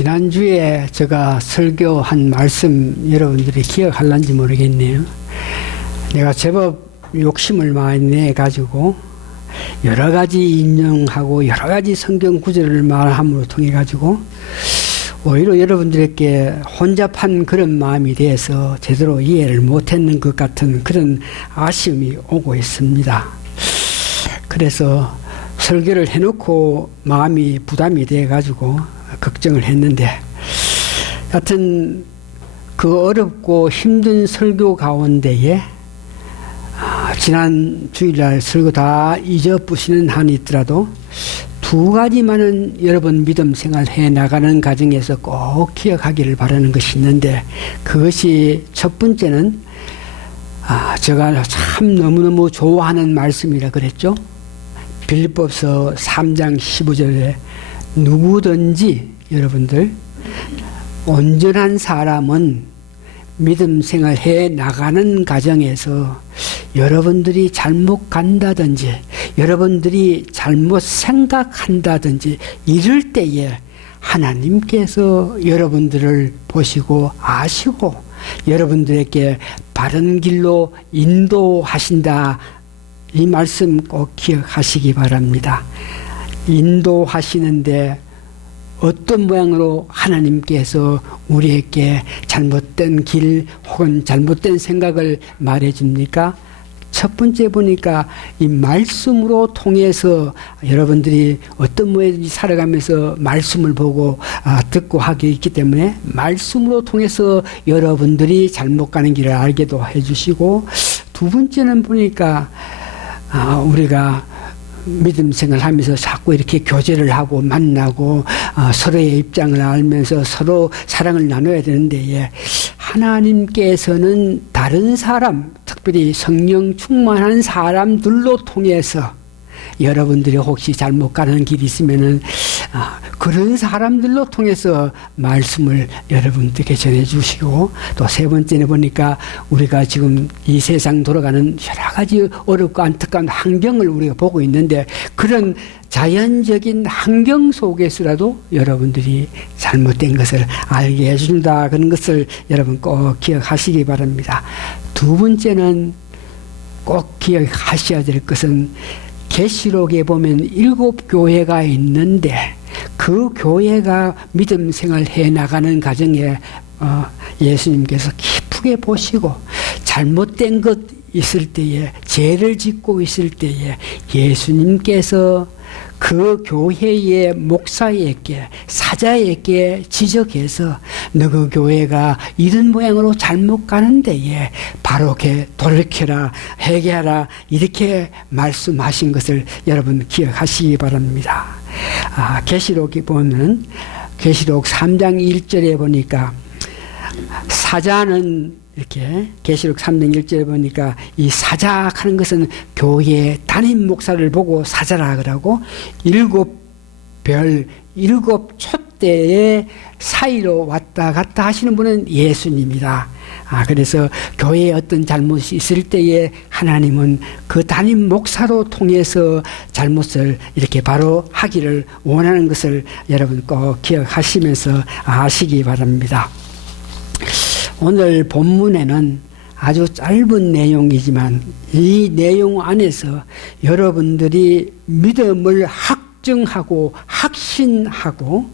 지난주에 제가 설교한 말씀 여러분들이 기억할런지 모르겠네요. 내가 제법 욕심을 많이 내가지고 여러 가지 인용하고 여러 가지 성경 구절을 말함으로 통해 가지고 오히려 여러분들에게 혼잡한 그런 마음이 돼서 제대로 이해를 못했는 것 같은 그런 아쉬움이 오고 있습니다. 그래서 설교를 해놓고 마음이 부담이 돼가지고 걱정을 했는데, 하여튼 그 어렵고 힘든 설교 가운데에 지난 주일날 설교 다 잊어부시는 한이 있더라도 두 가지만은 여러분 믿음 생활 해 나가는 과정에서 꼭 기억하기를 바라는 것이 있는데, 그것이 첫 번째는 제가 참 너무너무 좋아하는 말씀이라 그랬죠. 빌립보서 3장 15절에 누구든지 여러분들 온전한 사람은 믿음 생활 해 나가는 과정에서 여러분들이 잘못 간다든지 여러분들이 잘못 생각한다든지 이럴 때에 하나님께서 여러분들을 보시고 아시고 여러분들에게 바른 길로 인도하신다. 이 말씀 꼭 기억하시기 바랍니다. 인도하시는데 어떤 모양으로 하나님께서 우리에게 잘못된 길 혹은 잘못된 생각을 말해줍니까? 첫 번째 보니까 이 말씀으로 통해서 여러분들이 어떤 모양인지 살아가면서 말씀을 보고 듣고 하게 있기 때문에 말씀으로 통해서 여러분들이 잘못 가는 길을 알게도 해주시고, 두 번째는 보니까 우리가 믿음 생활하면서 자꾸 이렇게 교제를 하고 만나고 서로의 입장을 알면서 서로 사랑을 나눠야 되는데, 하나님께서는 다른 사람, 특별히 성령 충만한 사람들로 통해서 여러분들이 혹시 잘못 가는 길이 있으면은 그런 사람들로 통해서 말씀을 여러분들께 전해주시고, 또 세 번째는 보니까 우리가 지금 이 세상 돌아가는 여러 가지 어렵고 안타까운 환경을 우리가 보고 있는데, 그런 자연적인 환경 속에서라도 여러분들이 잘못된 것을 알게 해준다. 그런 것을 여러분 꼭 기억하시기 바랍니다. 두 번째는 꼭 기억하셔야 될 것은, 계시록에 보면 7교회가 있는데 그 교회가 믿음 생활 해 나가는 과정에 예수님께서 깊게 보시고 잘못된 것 있을 때에, 죄를 짓고 있을 때에 예수님께서 그 교회의 목사에게, 사자에게 지적해서 너 그 교회가 이런 모양으로 잘못 가는 데에 바로 이렇게 돌이켜라, 회개하라, 이렇게 말씀하신 것을 여러분 기억하시기 바랍니다. 계시록에 보면 계시록 3장 1절에 보니까 사자는 이렇게 계시록 3장 1절에 보니까 이 사자하는 것은 교회 담임 목사를 보고 사자라 그러고, 7별 7촛대의 사이로 왔다 갔다 하시는 분은 예수님이다. 그래서 교회에 어떤 잘못이 있을 때에 하나님은 그 담임 목사로 통해서 잘못을 이렇게 바로 하기를 원하는 것을 여러분 꼭 기억하시면서 아시기 바랍니다. 오늘 본문에는 아주 짧은 내용이지만 이 내용 안에서 여러분들이 믿음을 확증하고 확신하고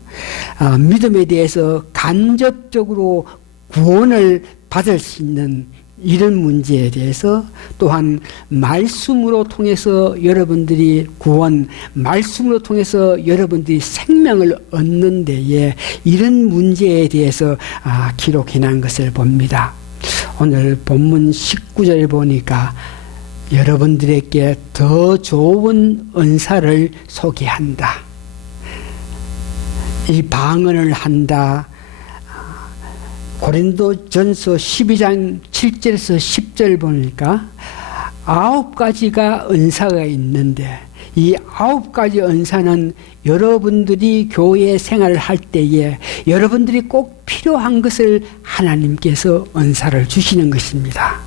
믿음에 대해서 간접적으로 구원을 받을 수 있는 이런 문제에 대해서, 또한 말씀으로 통해서 여러분들이 구원, 말씀으로 통해서 여러분들이 생명을 얻는 데에 이런 문제에 대해서 기록해 놓은 것을 봅니다. 오늘 본문 19절 보니까 여러분들에게 더 좋은 은사를 소개한다. 이 방언을 한다. 고린도전서 12장 7절에서 10절 보니까 9가지가 은사가 있는데, 이 9가지 은사는 여러분들이 교회 생활을 할 때에 여러분들이 꼭 필요한 것을 하나님께서 은사를 주시는 것입니다.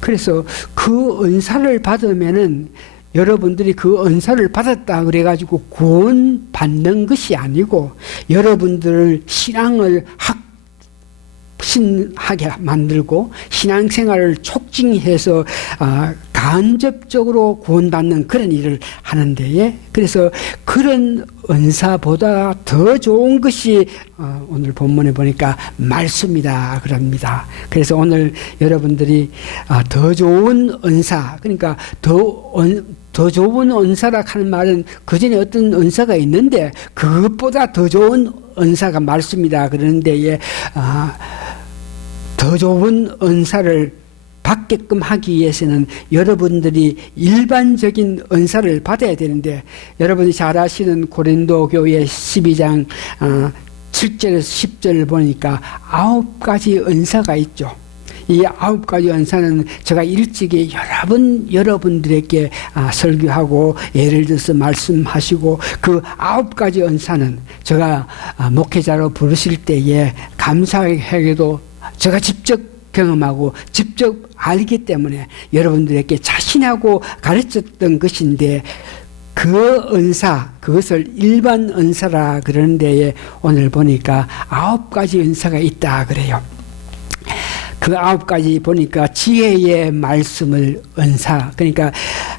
그래서 그 은사를 받으면은 여러분들이 그 은사를 받았다 그래가지고 구원 받는 것이 아니고 여러분들을 신앙을 확신하게 만들고 신앙생활을 촉진해서 간접적으로 구원받는 그런 일을 하는 데에, 그래서 그런 은사보다 더 좋은 것이 오늘 본문에 보니까 말씀이다 그럽니다. 그래서 오늘 여러분들이 더 좋은 은사, 그러니까 더 좋은 은사라 하는 말은 그 전에 어떤 은사가 있는데 그것보다 더 좋은 은사가 말씀이다 그러는 데에 더 좋은 은사를 받게끔 하기 위해서는 여러분들이 일반적인 은사를 받아야 되는데, 여러분이 잘 아시는 고린도 교회 12장 7절에서 10절을 보니까 9가지 은사가 있죠. 이 9가지 은사는 제가 일찍이 여러 번 여러분들에게 설교하고 예를 들어서 말씀하시고, 그 9가지 은사는 제가 목회자로 부르실 때에 감사하게도 제가 직접 경험하고 직접 알기 때문에 여러분들에게 자신하고 가르쳤던 것인데, 그 은사, 그것을 일반 은사라 그러는 데에 오늘 보니까 9가지 은사가 있다 그래요. 그 9가지 보니까 지혜의 말씀을 은사, 그러니까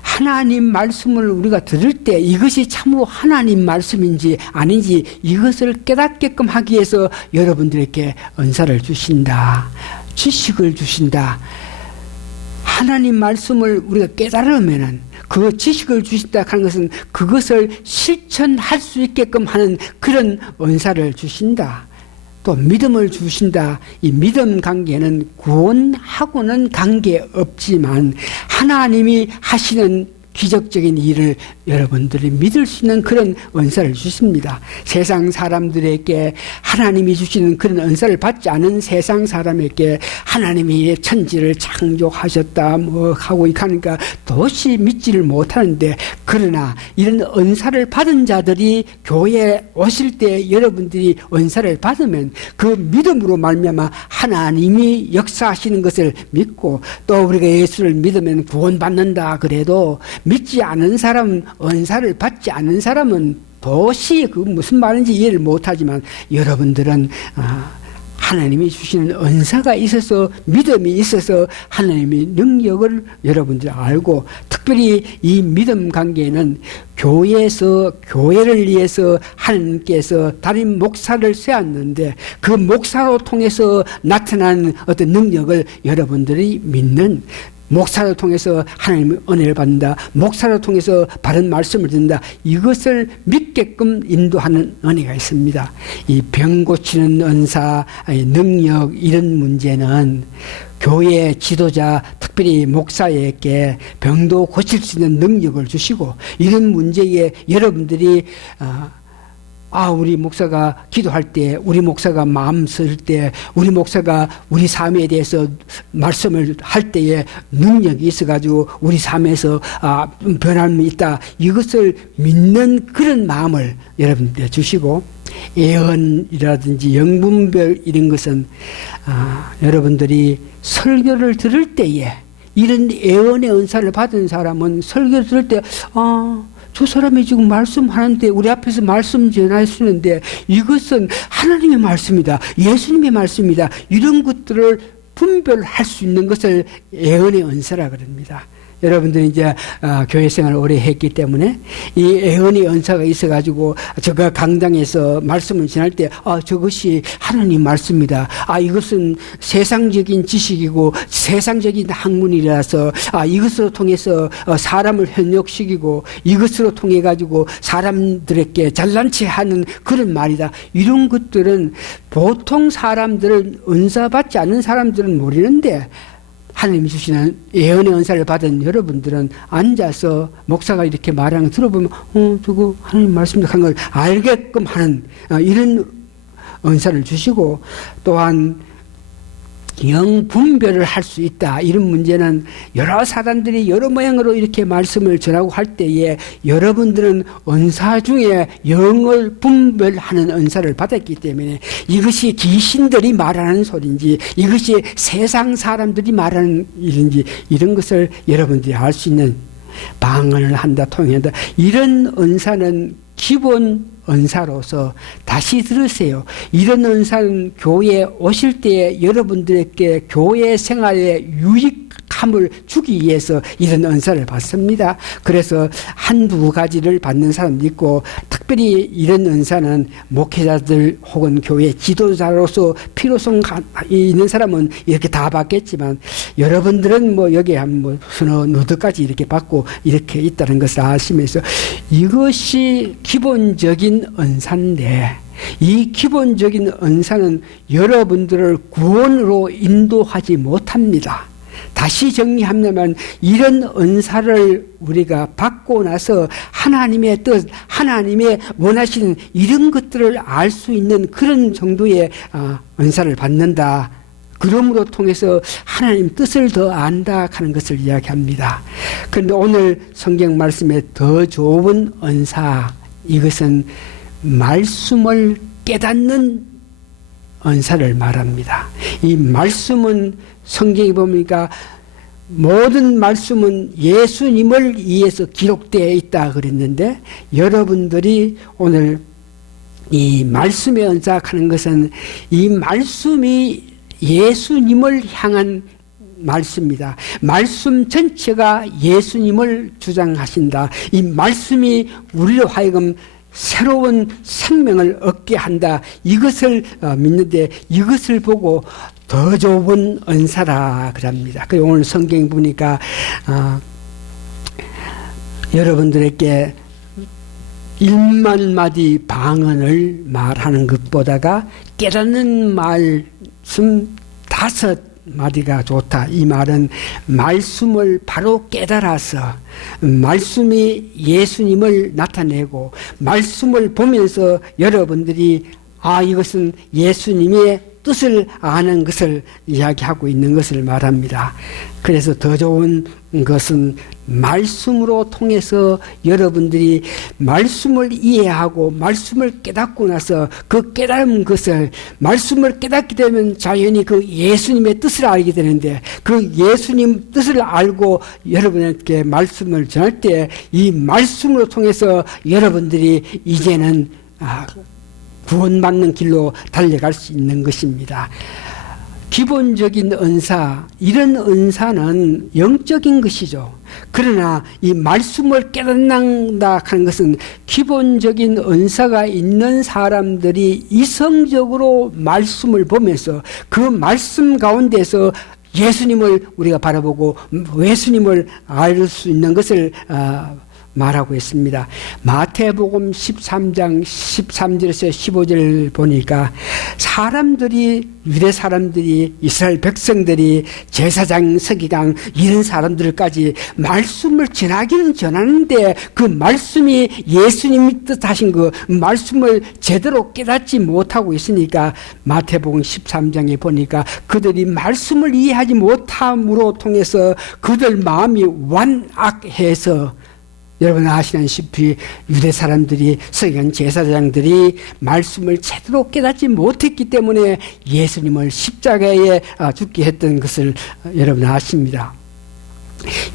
하나님 말씀을 우리가 들을 때 이것이 참으로 하나님 말씀인지 아닌지 이것을 깨닫게끔 하기 위해서 여러분들에게 은사를 주신다. 지식을 주신다. 하나님 말씀을 우리가 깨달으면은 그 지식을 주신다 하는 것은 그것을 실천할 수 있게끔 하는 그런 은사를 주신다. 또 믿음을 주신다. 이 믿음 관계는 구원하고는 관계없지만 하나님이 하시는 기적적인 일을 여러분들이 믿을 수 있는 그런 은사를 주십니다. 세상 사람들에게 하나님이 주시는 그런 은사를 받지 않은 세상 사람에게 하나님이 천지를 창조하셨다 뭐 하고 하니까 도저히 믿지를 못하는데, 그러나 이런 은사를 받은 자들이 교회에 오실 때 여러분들이 은사를 받으면 그 믿음으로 말미암아 하나님이 역사하시는 것을 믿고, 또 우리가 예수를 믿으면 구원받는다 그래도 믿지 않은 사람, 은사를 받지 않은 사람은 도저히 그 무슨 말인지 이해를 못하지만 여러분들은 하나님이 주시는 은사가 있어서, 믿음이 있어서 하나님의 능력을 여러분들이 알고, 특별히 이 믿음 관계는 교회에서 교회를 위해서 하나님께서 담임 목사를 세웠는데 그 목사로 통해서 나타난 어떤 능력을 여러분들이 믿는, 목사를 통해서 하나님의 은혜를 받는다, 목사를 통해서 바른 말씀을 듣는다, 이것을 믿게끔 인도하는 은혜가 있습니다. 이 병 고치는 은사, 능력, 이런 문제는 교회 지도자, 특별히 목사에게 병도 고칠 수 있는 능력을 주시고, 이런 문제에 여러분들이 우리 목사가 기도할 때, 우리 목사가 마음 쓸 때, 우리 목사가 우리 삶에 대해서 말씀을 할 때에 능력이 있어가지고 우리 삶에서 변함이 있다, 이것을 믿는 그런 마음을 여러분들께 주시고, 예언이라든지 영분별 이런 것은 여러분들이 설교를 들을 때에, 이런 예언의 은사를 받은 사람은 설교를 들을 때 저 사람이 지금 말씀하는데, 우리 앞에서 말씀 전하시는데 이것은 하나님의 말씀이다, 예수님의 말씀이다, 이런 것들을 분별할 수 있는 것을 예언의 은사라 그럽니다. 여러분들이 이제 교회 생활을 오래 했기 때문에 이 예언의 은사가 있어가지고 제가 강당에서 말씀을 전할 때 저것이 하나님 말씀이다, 이것은 세상적인 지식이고 세상적인 학문이라서 이것으로 통해서 사람을 현혹시키고 이것으로 통해 가지고 사람들에게 잘난 체 하는 그런 말이다, 이런 것들은 보통 사람들은 은사 받지 않은 사람들은 모르는데, 하나님이 주시는 예언의 은사를 받은 여러분들은 앉아서 목사가 이렇게 말하는 거 들어보면 저거 하나님 말씀이다 하는 걸 알게끔 하는 이런 은사를 주시고, 또한 영 분별을 할 수 있다, 이런 문제는 여러 사람들이 여러 모양으로 이렇게 말씀을 전하고 할 때에 여러분들은 은사 중에 영을 분별하는 은사를 받았기 때문에 이것이 귀신들이 말하는 소리인지 이것이 세상 사람들이 말하는 일인지 이런 것을 여러분들이 알 수 있는 방언을 한다, 통역한다. 이런 은사는 기본 은사로서 다시 들으세요. 이런 은사는 교회에 오실 때 여러분들에게 교회 생활에 유익함을 주기 위해서 이런 은사를 받습니다. 그래서 한두 가지를 받는 사람도 있고, 특별히 이런 은사는 목회자들 혹은 교회 지도자로서 필요성 있는 사람은 이렇게 다 받겠지만, 여러분들은 뭐 여기에 한 서너 너드까지 이렇게 받고 이렇게 있다는 것을 아시면서, 이것이 기본적인 은사인데, 이 기본적인 은사는 여러분들을 구원으로 인도하지 못합니다. 다시 정리하면, 이런 은사를 우리가 받고 나서 하나님의 뜻, 하나님의 원하시는 이런 것들을 알 수 있는 그런 정도의 은사를 받는다. 그러므로 통해서 하나님 뜻을 더 안다 하는 것을 이야기합니다. 그런데 오늘 성경 말씀에 더 좋은 은사, 이것은 말씀을 깨닫는 은사를 말합니다. 이 말씀은 성경에 보니까 모든 말씀은 예수님을 위해서 기록되어 있다 그랬는데, 여러분들이 오늘 이 말씀의 은사 하는 것은 이 말씀이 예수님을 향한 말씀입니다. 말씀 전체가 예수님을 주장하신다. 이 말씀이 우리로 하여금 새로운 생명을 얻게 한다. 이것을 믿는데, 이것을 보고 더 좋은 은사라 그럽니다. 오늘 성경 보니까 여러분들에게 1만 마디 방언을 말하는 것보다가 깨닫는 말씀 5마디가 좋다. 이 말은 말씀을 바로 깨달아서 말씀이 예수님을 나타내고, 말씀을 보면서 여러분들이 이것은 예수님의 뜻을 아는 것을 이야기하고 있는 것을 말합니다. 그래서 더 좋은 것은 말씀으로 통해서 여러분들이 말씀을 이해하고 말씀을 깨닫고 나서 그 깨달은 것을, 말씀을 깨닫게 되면 자연히 그 예수님의 뜻을 알게 되는데, 그 예수님 뜻을 알고 여러분에게 말씀을 전할 때 이 말씀으로 통해서 여러분들이 이제는 구원받는 길로 달려갈 수 있는 것입니다. 기본적인 은사, 이런 은사는 영적인 것이죠. 그러나 이 말씀을 깨닫는다 하는 것은 기본적인 은사가 있는 사람들이 이성적으로 말씀을 보면서 그 말씀 가운데서 예수님을 우리가 바라보고 예수님을 알 수 있는 것을 말하고 있습니다. 마태복음 13장 13절에서 15절 보니까 유대 사람들이, 이스라엘 백성들이, 제사장, 서기관 이런 사람들까지 말씀을 전하기는 전하는데, 그 말씀이 예수님이 뜻하신 그 말씀을 제대로 깨닫지 못하고 있으니까 마태복음 13장에 보니까 그들이 말씀을 이해하지 못함으로 통해서 그들 마음이 완악해서, 여러분 아시다시피 유대 사람들이, 서기관 제사장들이 말씀을 제대로 깨닫지 못했기 때문에 예수님을 십자가에 죽게 했던 것을 여러분 아십니다.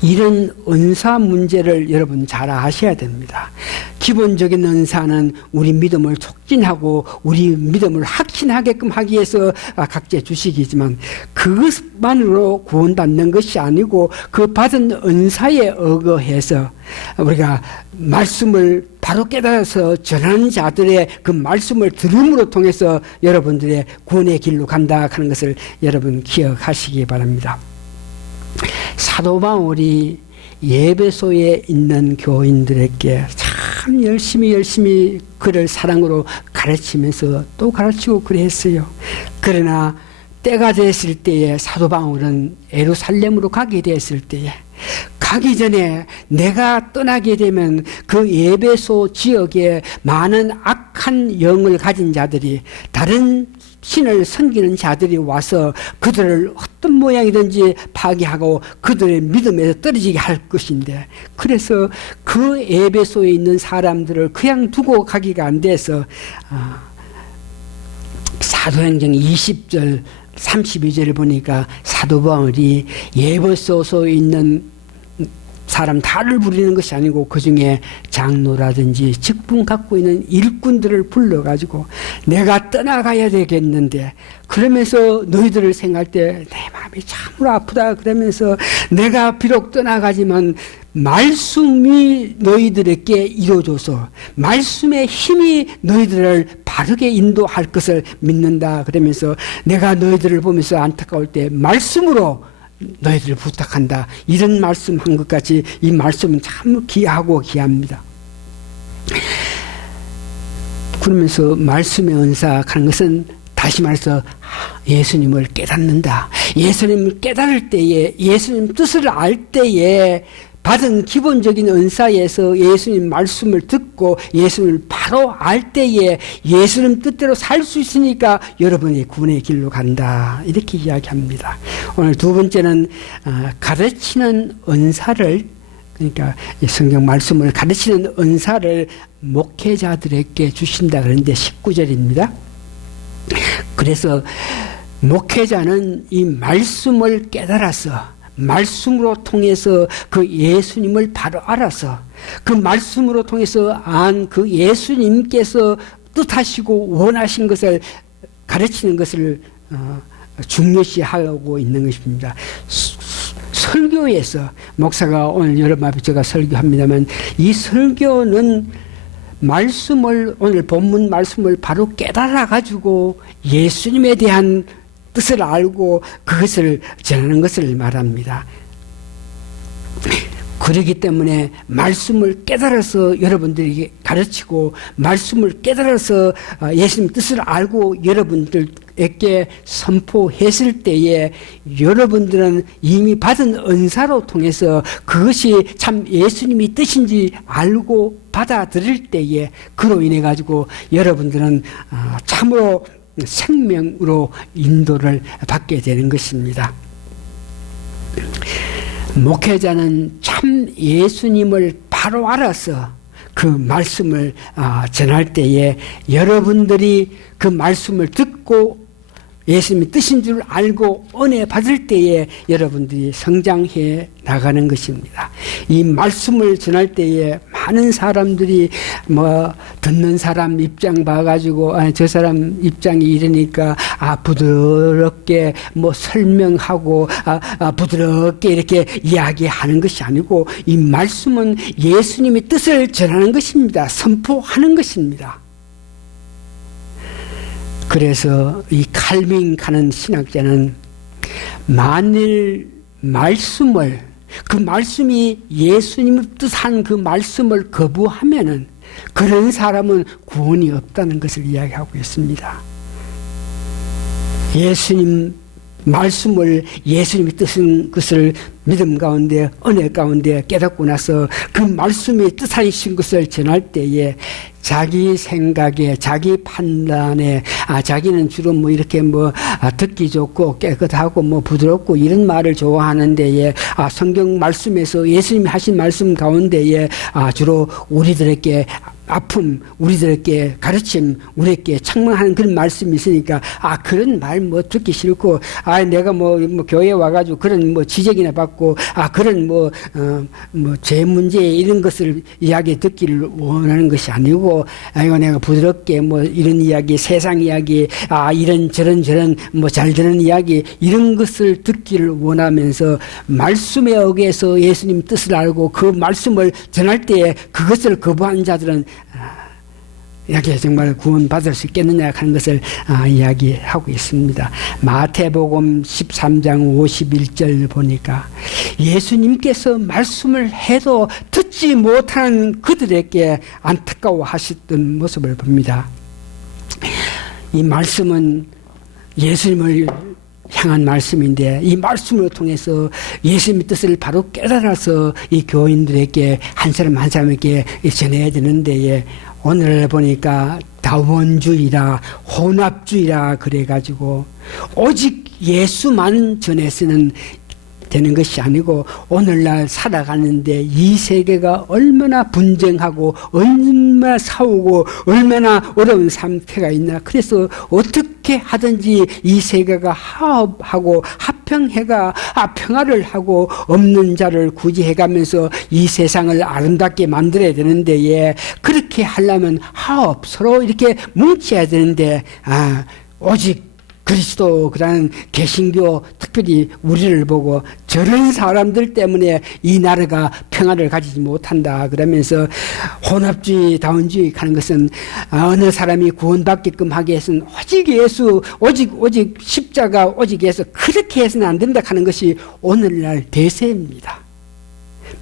이런 은사 문제를 여러분 잘 아셔야 됩니다. 기본적인 은사는 우리 믿음을 촉진하고 우리 믿음을 확신하게끔 하기 위해서 각자 주식이지만, 그것만으로 구원받는 것이 아니고 그 받은 은사에 의거해서 우리가 말씀을 바로 깨달아서 전하는 자들의 그 말씀을 들음으로 통해서 여러분들의 구원의 길로 간다 하는 것을 여러분 기억하시기 바랍니다. 사도 바울이 예배소에 있는 교인들에게 참 열심히 그를 사랑으로 가르치면서 또 가르치고 그랬어요. 그러나 때가 됐을 때에 사도 바울은 예루살렘으로 가게 됐을 때에, 가기 전에 내가 떠나게 되면 그 예배소 지역에 많은 악한 영을 가진 자들이, 다른 신을 섬기는 자들이 와서 그들을 어떤 모양이든지 파괴하고 그들의 믿음에서 떨어지게 할 것인데, 그래서 그 에베소에 있는 사람들을 그냥 두고 가기가 안 돼서 사도행전 20절 32절을 보니까 사도 바울이 에베소서에 있는 사람 다를 부리는 것이 아니고 그 중에 장로라든지 직분 갖고 있는 일꾼들을 불러가지고 내가 떠나가야 되겠는데 그러면서 너희들을 생각할 때 내 마음이 참으로 아프다 그러면서 내가 비록 떠나가지만 말씀이 너희들에게 이루어져서 말씀의 힘이 너희들을 바르게 인도할 것을 믿는다 그러면서 내가 너희들을 보면서 안타까울 때 말씀으로 너희들을 부탁한다. 이런 말씀한 것 같이 이 말씀은 참 귀하고 귀합니다. 그러면서 말씀의 은사 하는 것은 다시 말해서 예수님을 깨닫는다. 예수님을 깨달을 때에 예수님 뜻을 알 때에 받은 기본적인 은사에서 예수님 말씀을 듣고 예수님을 바로 알 때에 예수님 뜻대로 살 수 있으니까 여러분이 구원의 길로 간다. 이렇게 이야기합니다. 오늘 두 번째는 가르치는 은사를 그러니까 성경 말씀을 가르치는 은사를 목회자들에게 주신다. 그런데 19절입니다. 그래서 목회자는 이 말씀을 깨달아서 말씀으로 통해서 그 예수님을 바로 알아서 그 말씀으로 통해서 안 그 예수님께서 뜻하시고 원하신 것을 가르치는 것을 중요시하고 있는 것입니다. 설교에서 목사가 오늘 여러분 앞에 제가 설교합니다만 이 설교는 말씀을 오늘 본문 말씀을 바로 깨달아 가지고 예수님에 대한 뜻을 알고 그것을 전하는 것을 말합니다. 그렇기 때문에 말씀을 깨달아서 여러분들에게 가르치고 말씀을 깨달아서 예수님 뜻을 알고 여러분들에게 선포했을 때에 여러분들은 이미 받은 은사로 통해서 그것이 참 예수님이 뜻인지 알고 받아들일 때에 그로 인해 가지고 여러분들은 참으로 생명으로 인도를 받게 되는 것입니다. 목회자는 참 예수님을 바로 알아서 그 말씀을 전할 때에 여러분들이 그 말씀을 듣고 예수님의 뜻인 줄 알고 은혜 받을 때에 여러분들이 성장해 나가는 것입니다. 이 말씀을 전할 때에 많은 사람들이 듣는 사람 입장 봐가지고 저 사람 입장이 이러니까 부드럽게 설명하고 부드럽게 이렇게 이야기하는 것이 아니고 이 말씀은 예수님의 뜻을 전하는 것입니다. 선포하는 것입니다. 그래서 이 칼빈 하는 신학자는 만일 말씀을 그 말씀이 예수님의 뜻한 그 말씀을 거부하면은 그런 사람은 구원이 없다는 것을 이야기하고 있습니다. 예수님 말씀을 예수님이 뜻한 것을 믿음 가운데 은혜 가운데 깨닫고 나서 그 말씀이 뜻하신 것을 전할 때에 자기 생각에 자기 판단에 자기는 주로 이렇게 듣기 좋고 깨끗하고 부드럽고 이런 말을 좋아하는 데에 성경 말씀에서 예수님이 하신 말씀 가운데에 주로 우리들에게 아픔, 우리들에게 가르침, 우리에게 책망하는 그런 말씀이 있으니까 그런 말 듣기 싫고 내가 교회 와가지고 그런 지적이나 받고 그런 제 문제 이런 것을 이야기 듣기를 원하는 것이 아니고 내가 부드럽게 이런 이야기 세상 이야기 이런 저런 잘 되는 이야기 이런 것을 듣기를 원하면서 말씀에 의해서 예수님 뜻을 알고 그 말씀을 전할 때에 그것을 거부한 자들은 이렇게 정말 구원받을 수 있겠느냐 하는 것을 이야기하고 있습니다. 마태복음 13장 51절 보니까 예수님께서 말씀을 해도 듣지 못하는 그들에게 안타까워하셨던 모습을 봅니다. 이 말씀은 예수님을 향한 말씀인데 이 말씀을 통해서 예수님의 뜻을 바로 깨달아서 이 교인들에게 한 사람 한 사람에게 전해야 되는데 오늘 보니까 다원주의라 혼합주의라 그래가지고 오직 예수만 전해서는 되는 것이 아니고 오늘날 살아가는데 이 세계가 얼마나 분쟁하고 얼마나 싸우고 얼마나 어려운 상태가 있나. 그래서 어떻게 하든지 이 세계가 화합하고 화평해가 평화를 하고 없는 자를 구제해가면서 이 세상을 아름답게 만들어야 되는데, 예, 그렇게 하려면 화합, 서로 이렇게 뭉쳐야 되는데, 오직 그리스도라는 개신교, 특별히 우리를 보고 저런 사람들 때문에 이 나라가 평화를 가지지 못한다 그러면서 혼합주의, 다원주의 하는 것은 어느 사람이 구원받게끔 하기 위해서는 오직 예수, 오직 십자가, 오직 예수, 그렇게 해서는 안 된다 하는 것이 오늘날 대세입니다.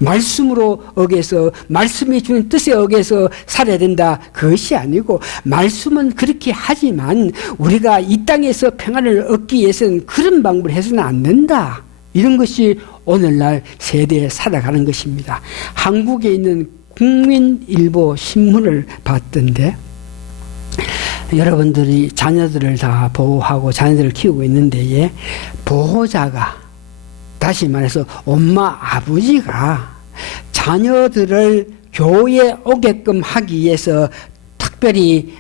말씀으로 어겨서, 말씀이 주는 뜻에 어겨서 살아야 된다, 그것이 아니고, 말씀은 그렇게 하지만 우리가 이 땅에서 평안을 얻기 위해서는 그런 방법을 해서는 안 된다, 이런 것이 오늘날 세대에 살아가는 것입니다. 한국에 있는 국민일보 신문을 봤던데, 여러분들이 자녀들을 다 보호하고 자녀들을 키우고 있는데, 보호자가, 다시 말해서 엄마, 아버지가 자녀들을 교회에 오게끔 하기 위해서 특별히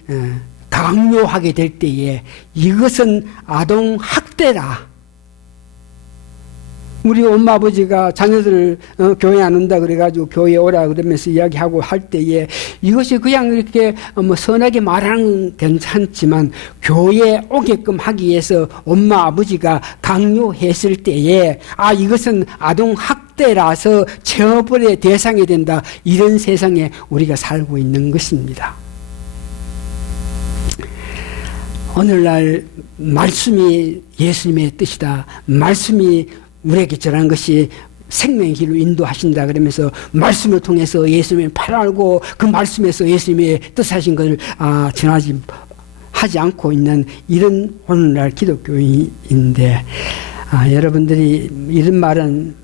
강요하게 될 때에 이것은 아동학대라. 우리 엄마 아버지가 자녀들을 교회 안 온다 그래가지고 교회에 오라 그러면서 이야기하고 할 때에 이것이 그냥 이렇게 선하게 말하는 건 괜찮지만 교회에 오게끔 하기 위해서 엄마 아버지가 강요했을 때에 이것은 아동학대라서 처벌의 대상이 된다, 이런 세상에 우리가 살고 있는 것입니다. 오늘날 말씀이 예수님의 뜻이다, 말씀이 우리에게 전한 것이 생명의 길로 인도하신다 그러면서 말씀을 통해서 예수님을 알고 그 말씀에서 예수님의 뜻하신 것을 하지 않고 있는 이런 오늘날 기독교인인데, 여러분들이 이런 말은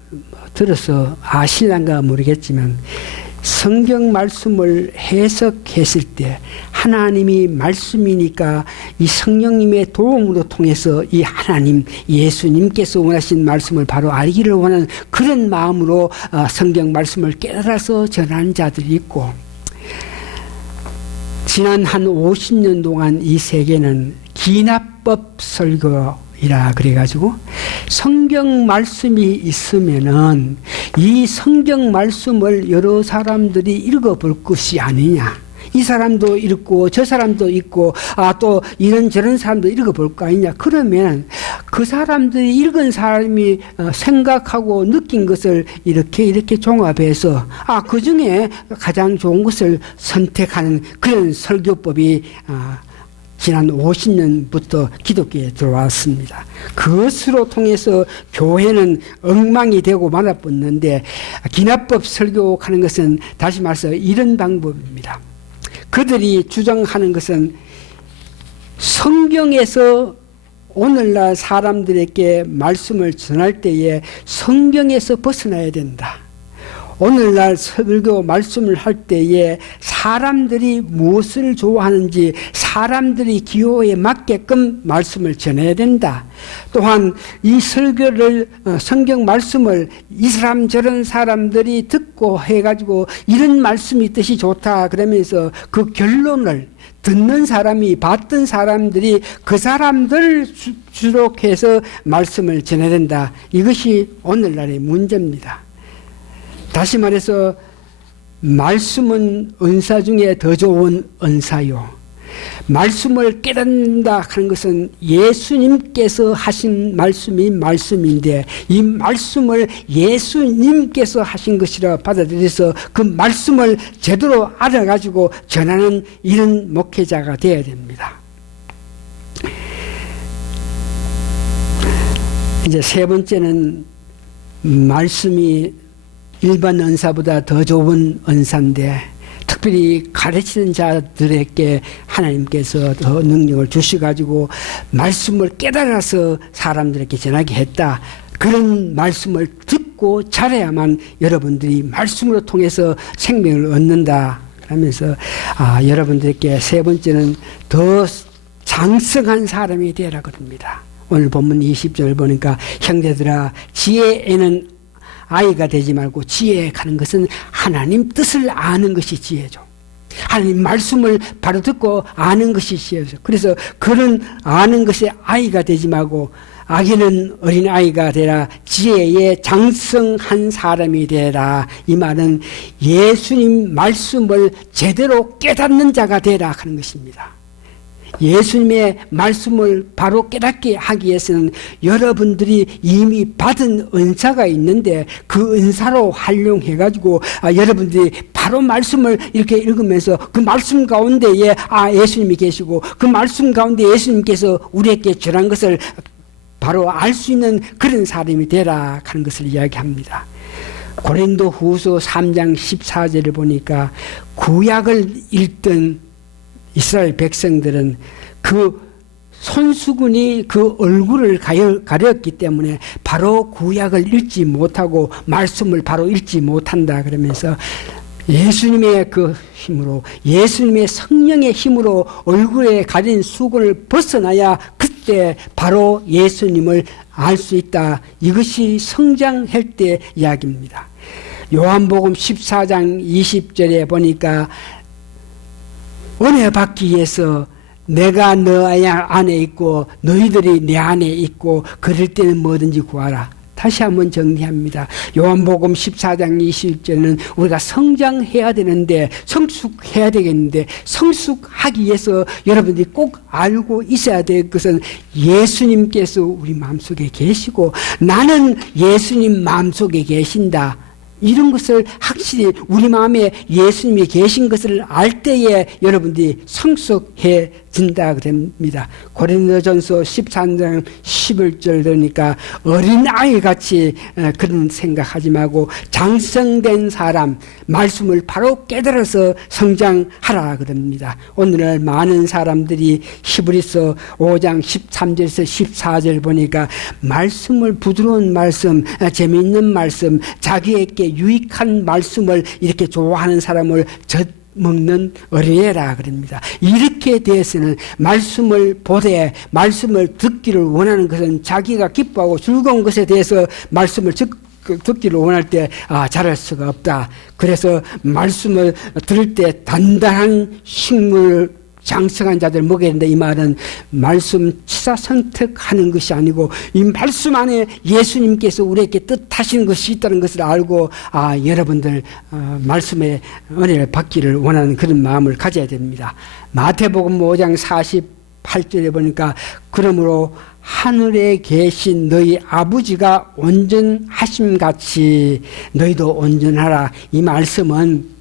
들어서 아실란가 모르겠지만 성경 말씀을 해석했을 때 하나님이 말씀이니까 이 성령님의 도움으로 통해서 이 하나님, 예수님께서 원하신 말씀을 바로 알기를 원하는 그런 마음으로 성경 말씀을 깨달아서 전하는 자들이 있고, 지난 한 50년 동안 이 세계는 기납법 설교이라 그래가지고 성경 말씀이 있으면은 이 성경 말씀을 여러 사람들이 읽어볼 것이 아니냐, 이 사람도 읽고 저 사람도 읽고 또 이런저런 사람도 읽어볼 거 아니냐. 그러면 그 사람들이 읽은 사람이 생각하고 느낀 것을 이렇게 종합해서 그 중에 가장 좋은 것을 선택하는 그런 설교법이 지난 50년부터 기독교에 들어왔습니다. 그것으로 통해서 교회는 엉망이 되고 말아붙는데, 기납법 설교하는 것은 다시 말해서 이런 방법입니다. 그들이 주장하는 것은 성경에서 오늘날 사람들에게 말씀을 전할 때에 성경에서 벗어나야 된다. 오늘날 설교 말씀을 할 때에 사람들이 무엇을 좋아하는지 사람들이 기호에 맞게끔 말씀을 전해야 된다. 또한 이 설교를 성경 말씀을 이 사람 저런 사람들이 듣고 해가지고 이런 말씀이 뜻이 좋다 그러면서 그 결론을 듣는 사람이, 받던 사람들이 그 사람들 주록해서 말씀을 전해야 된다. 이것이 오늘날의 문제입니다. 다시 말해서 말씀은 은사 중에 더 좋은 은사요. 말씀을 깨닫는다 하는 것은 예수님께서 하신 말씀이 말씀인데, 이 말씀을 예수님께서 하신 것이라 받아들여서 그 말씀을 제대로 알아가지고 전하는 이런 목회자가 되어야 됩니다. 이제 세 번째는 말씀이 일반 은사보다 더 좋은 은사인데, 특별히 가르치는 자들에게 하나님께서 더 능력을 주셔가지고 말씀을 깨달아서 사람들에게 전하게 했다. 그런 말씀을 듣고 잘해야만 여러분들이 말씀으로 통해서 생명을 얻는다. 그러면서 여러분들께 세 번째는 더 장성한 사람이 되라 그럽니다. 오늘 본문 20절 보니까 형제들아 지혜에는 아이가 되지 말고 지혜에 가는 것은 하나님 뜻을 아는 것이 지혜죠. 하나님 말씀을 바로 듣고 아는 것이 지혜죠. 그래서 그런 아는 것에 아이가 되지 말고 아기는 어린아이가 되라 지혜에 장성한 사람이 되라. 이 말은 예수님 말씀을 제대로 깨닫는 자가 되라 하는 것입니다. 예수님의 말씀을 바로 깨닫게 하기 위해서는 여러분들이 이미 받은 은사가 있는데 그 은사로 활용해가지고 여러분들이 바로 말씀을 이렇게 읽으면서 그 말씀 가운데에 예수님이 계시고 그 말씀 가운데 예수님께서 우리에게 전한 것을 바로 알 수 있는 그런 사람이 되라 하는 것을 이야기합니다. 고린도 후서 3장 14절을 보니까 구약을 읽던 이스라엘 백성들은 그 손수건이 그 얼굴을 가렸기 때문에 바로 구약을 읽지 못하고 말씀을 바로 읽지 못한다 그러면서 예수님의 그 힘으로 예수님의 성령의 힘으로 얼굴에 가린 수건을 벗어나야 그때 바로 예수님을 알 수 있다. 이것이 성장할 때 이야기입니다. 요한복음 14장 20절에 보니까 은혜 받기 위해서 내가 너 안에 있고 너희들이 내 안에 있고 그럴 때는 뭐든지 구하라. 다시 한번 정리합니다. 요한복음 14장 20절은 우리가 성장해야 되는데 성숙해야 되겠는데 성숙하기 위해서 여러분들이 꼭 알고 있어야 될 것은 예수님께서 우리 마음속에 계시고 나는 예수님 마음속에 계신다. 이런 것을 확실히 우리 마음에 예수님이 계신 것을 알 때에 여러분들이 성숙해진다 그럽니다. 고린도전서 13장 11절 그러니까 어린아이같이 그런 생각하지 말고 장성된 사람 말씀을 바로 깨달아서 성장하라 그럽니다. 오늘날 많은 사람들이 히브리서 5장 13절에서 14절 보니까 말씀을 부드러운 말씀 재미있는 말씀 자기에게 유익한 말씀을 이렇게 좋아하는 사람을 젖먹는 어린애라 그럽니다. 이렇게 돼서는 말씀을 보되 말씀을 듣기를 원하는 것은 자기가 기뻐하고 즐거운 것에 대해서 말씀을 듣기를 원할 때 잘할 수가 없다. 그래서 말씀을 들을 때 단단한 식물을 장성한 자들 먹여야 된다. 이 말은 말씀 치사 선택하는 것이 아니고 이 말씀 안에 예수님께서 우리에게 뜻하시는 것이 있다는 것을 알고 여러분들 말씀의 은혜를 받기를 원하는 그런 마음을 가져야 됩니다. 마태복음 5장 48절에 보니까 그러므로 하늘에 계신 너희 아버지가 온전하심같이 너희도 온전하라. 이 말씀은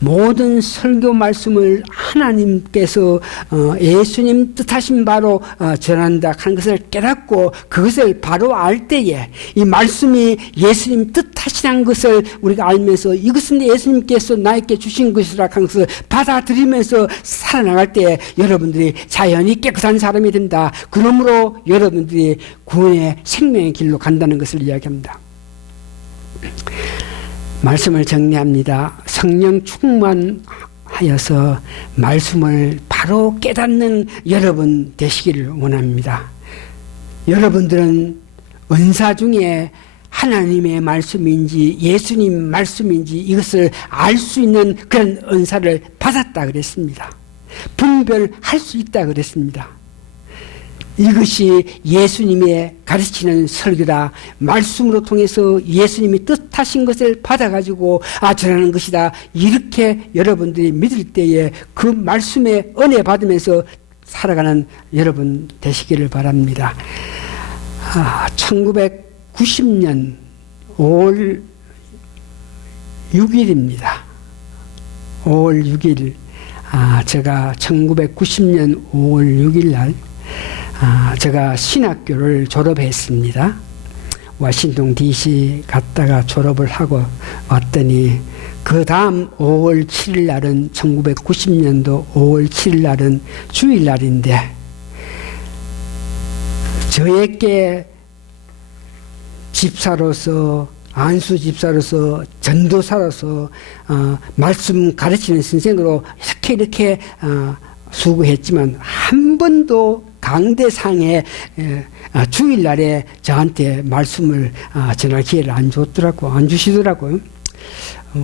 모든 설교 말씀을 하나님께서 예수님 뜻하신 바로 전한다 하는 것을 깨닫고 그것을 바로 알 때에 이 말씀이 예수님 뜻하시는 것을 우리가 알면서 이것은 예수님께서 나에게 주신 것이라 하는 것을 받아들이면서 살아나갈 때 여러분들이 자연히 깨끗한 사람이 된다. 그러므로 여러분들이 구원의 생명의 길로 간다는 것을 이야기합니다. 말씀을 정리합니다. 성령 충만하여서 말씀을 바로 깨닫는 여러분 되시기를 원합니다. 여러분들은 은사 중에 하나님의 말씀인지 예수님 말씀인지 이것을 알 수 있는 그런 은사를 받았다 그랬습니다. 분별할 수 있다 그랬습니다. 이것이 예수님의 가르치는 설교다. 말씀으로 통해서 예수님이 뜻하신 것을 받아가지고 전하는 것이다. 이렇게 여러분들이 믿을 때에 그 말씀에 은혜 받으면서 살아가는 여러분 되시기를 바랍니다. 1990년 5월 6일입니다. 5월 6일 제가 1990년 5월 6일 날 제가 신학교를 졸업했습니다. 워싱턴 DC 갔다가 졸업을 하고 왔더니 그 다음 5월 7일 날은 1990년도 5월 7일 날은 주일날인데 저에게 집사로서 안수 집사로서 전도사로서 말씀 가르치는 선생으로 이렇게 수고했지만 한 번도 강대상에 주일날에 저한테 말씀을 전할 기회를 안 주시더라고요.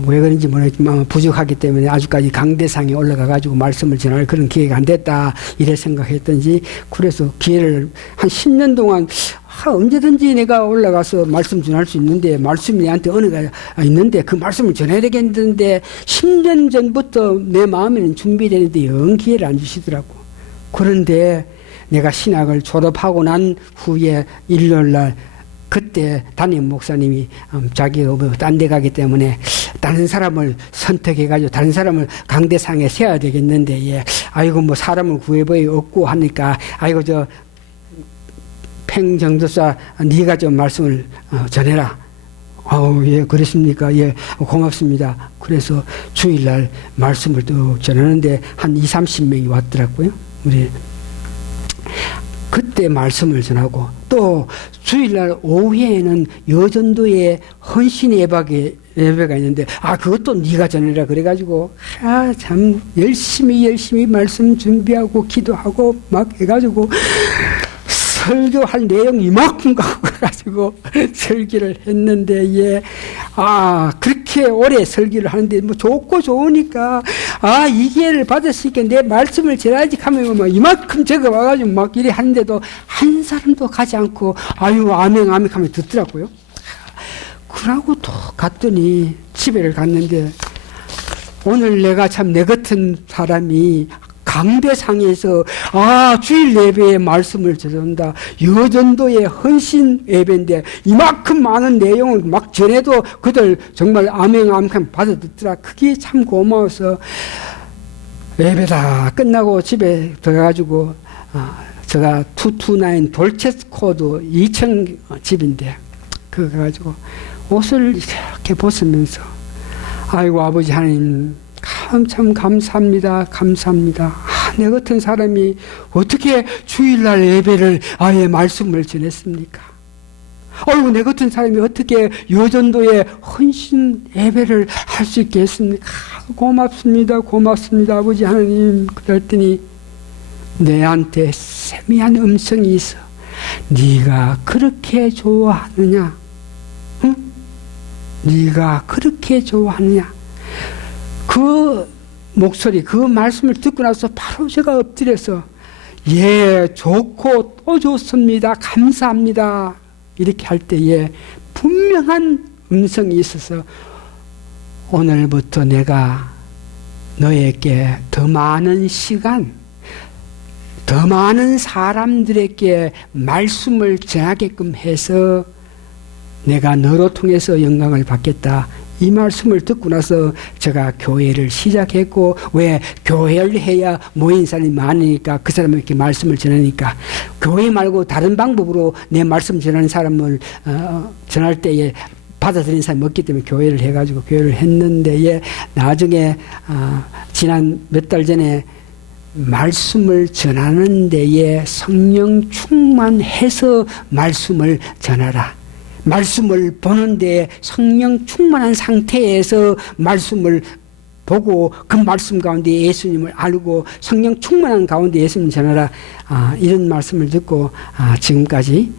왜 그런지 모르겠지만 부족하기 때문에 아직까지 강대상에 올라가가지고 말씀을 전할 그런 기회가 안 됐다 이래 생각했던지, 그래서 기회를 한 10년 동안 언제든지 내가 올라가서 말씀 전할 수 있는데, 말씀이 내한테 은혜가 있는데 그 말씀을 전해야 되겠는데 10년 전부터 내 마음에는 준비되는데 영 기회를 안 주시더라고. 그런데 내가 신학을 졸업하고 난 후에 일요일날 그때 담임 목사님이 자기가 딴 데 가기 때문에 다른 사람을 선택해가지고 다른 사람을 강대상에 세워야 되겠는데, 예, 아이고 뭐 사람을 구해보기 없고 하니까, 아이고 저 팽정도사 네가 좀 말씀을 전해라. 아우, 예, 그렇습니까? 예, 고맙습니다. 그래서 주일날 말씀을 또 전하는데 한 20-30명이 왔더라고요. 우리 그때 말씀을 전하고, 또 주일날 오후에는 여전도에 헌신 예배가 있는데, 그것도 네가 전해라 그래가지고 참 열심히 말씀 준비하고 기도하고 막 해가지고 설교할 내용 이만큼 갖고 가가지고 설교를 했는데, 예, 그렇게 오래 설교를 하는데 뭐 좋고 좋으니까 이 기회를 받았으니까 내 말씀을 전하지 하면 막 이만큼 적어 와가지고 막 이래 하는데도 한 사람도 가지 않고 아유 아멘 하면 듣더라고요. 그러고 또 갔더니 집에를 갔는데, 오늘 내가 참 내 같은 사람이 강대상에서 주일 예배의 말씀을 전한다, 여전도의 헌신 예배인데 이만큼 많은 내용을 막 전해도 그들 정말 아멘 받아 듣더라. 그게 참 고마워서 예배 다 끝나고 집에 들어가가지고 제가 229 돌체스 코드 2층 집인데 그거 가지고 옷을 이렇게 벗으면서 아이고 아버지 하나님 참 감사합니다. 내 같은 사람이 어떻게 주일날 예배를 아예 말씀을 전했습니까? 아이고 내 같은 사람이 어떻게 여전도의 헌신 예배를 할 수 있겠습니까? 고맙습니다 아버지 하나님. 그랬더니 내한테 세미한 음성이 있어. 네가 그렇게 좋아하느냐? 응? 네가 그렇게 좋아하느냐? 그 목소리, 그 말씀을 듣고 나서 바로 제가 엎드려서 예, 좋고 또 좋습니다. 감사합니다. 이렇게 할 때에 분명한 음성이 있어서 오늘부터 내가 너에게 더 많은 시간, 더 많은 사람들에게 말씀을 전하게끔 해서 내가 너로 통해서 영광을 받겠다. 이 말씀을 듣고 나서 제가 교회를 시작했고, 왜 교회를 해야 모인 사람이 많으니까 그 사람에게 말씀을 전하니까, 교회 말고 다른 방법으로 내 말씀 전하는 사람을 전할 때에 받아들인 사람이 없기 때문에 교회를 해가지고 교회를 했는데, 예, 나중에 지난 몇 달 전에 말씀을 전하는 데에 성령 충만해서 말씀을 전하라, 말씀을 보는데 성령 충만한 상태에서 말씀을 보고 그 말씀 가운데 예수님을 알고 성령 충만한 가운데 예수님을 전하라, 이런 말씀을 듣고 지금까지,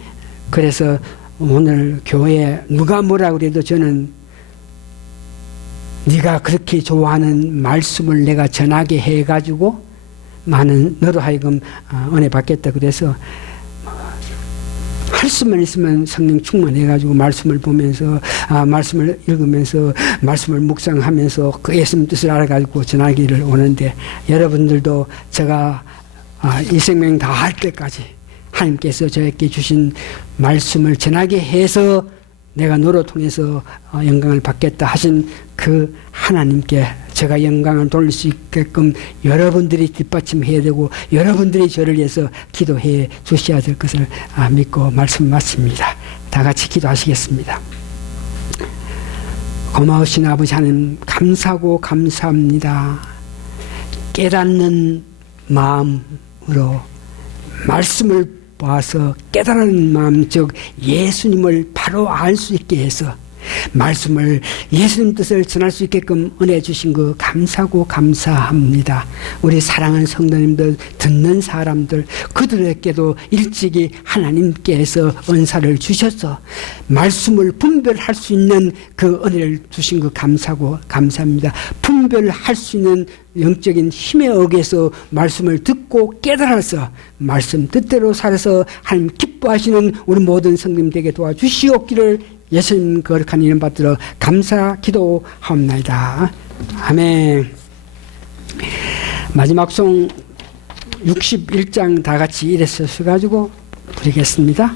그래서 오늘 교회에 누가 뭐라 그래도 저는 네가 그렇게 좋아하는 말씀을 내가 전하게 해가지고 많은 너로 하여금 은혜 받겠다. 그래서 할 수만 있으면 성령 충만해가지고 말씀을 보면서 말씀을 읽으면서 말씀을 묵상하면서 그 예수님 뜻을 알아가지고 전하기를 원하는데, 여러분들도 제가 이 생명 다 할 때까지 하나님께서 저에게 주신 말씀을 전하게 해서 내가 너로 통해서 영광을 받겠다 하신 그 하나님께 제가 영광을 돌릴 수 있게끔 여러분들이 뒷받침해야 되고 여러분들이 저를 위해서 기도해 주셔야 될 것을 믿고 말씀 마칩니다. 다 같이 기도하시겠습니다. 고마우신 아버지 하나님, 감사하고 감사합니다. 깨닫는 마음으로 말씀을 봐서 깨달은 마음, 즉 예수님을 바로 알 수 있게 해서 말씀을 예수님 뜻을 전할 수 있게끔 은혜 주신 거 감사하고 감사합니다. 우리 사랑하는 성도님들, 듣는 사람들, 그들에게도 일찍이 하나님께서 은사를 주셔서 말씀을 분별할 수 있는 그 은혜를 주신 거 감사하고 감사합니다. 분별할 수 있는 영적인 힘에 의해서 말씀을 듣고 깨달아서 말씀 뜻대로 살아서 하나님 기뻐하시는 우리 모든 성도님 되게 도와주시옵기를 예수님 거룩한 이름 받들어 감사 기도하옵나이다. 아멘. 마지막 송 61장 다 같이 일어서 서가지고 부르겠습니다.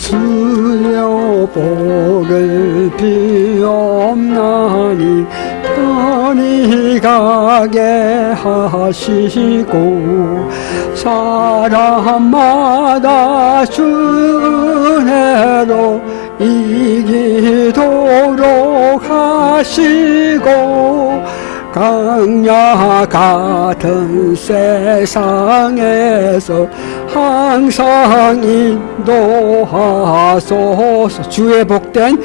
주여 복을 비옵나니 편히 가게 하시고 사람마다 주내로 이기도록 하시고 강야 같은 세상에서 항상 인도하소서. 주의 복된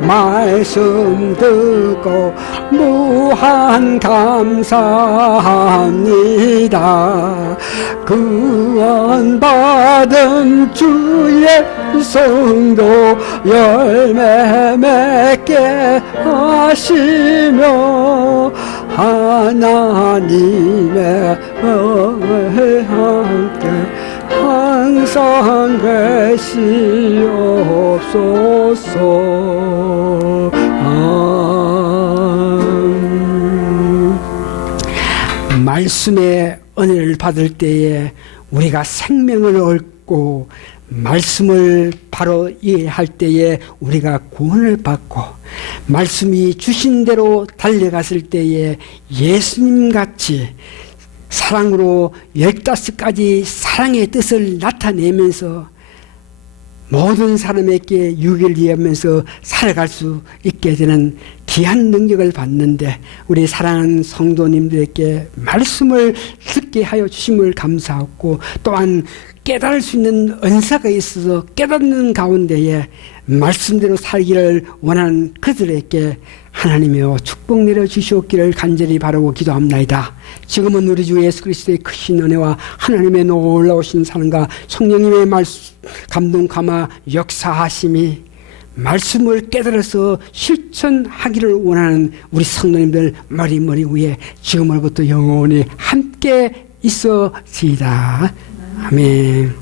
말씀 듣고 무한 감사합니다. 구원받은 주의 성도 열매 맺게 하시며 하나님의 은혜에 함께 항상 계시옵소서. 말씀의 은혜를 받을 때에 우리가 생명을 얻고 말씀을 바로 이해할 때에 우리가 구원을 받고 말씀이 주신 대로 달려갔을 때에 예수님같이 사랑으로 15가지 사랑의 뜻을 나타내면서 모든 사람에게 유익을 이하면서 살아갈 수 있게 되는 귀한 능력을 받는데 우리 사랑하는 성도님들에게 말씀을 듣게 하여 주심을 감사하고 또한 깨달을 수 있는 은사가 있어서 깨닫는 가운데에 말씀대로 살기를 원하는 그들에게 하나님의 축복 내려주시옵기를 간절히 바라고 기도합나이다. 지금은 우리 주 예수 그리스도의 크신 은혜와 하나님의 놀라우신 사랑과 성령님의 감동 감화 역사하심이 말씀을 깨달아서 실천하기를 원하는 우리 성도님들 머리 위에 지금으로부터 영원히 함께 있어지이다. 아멘.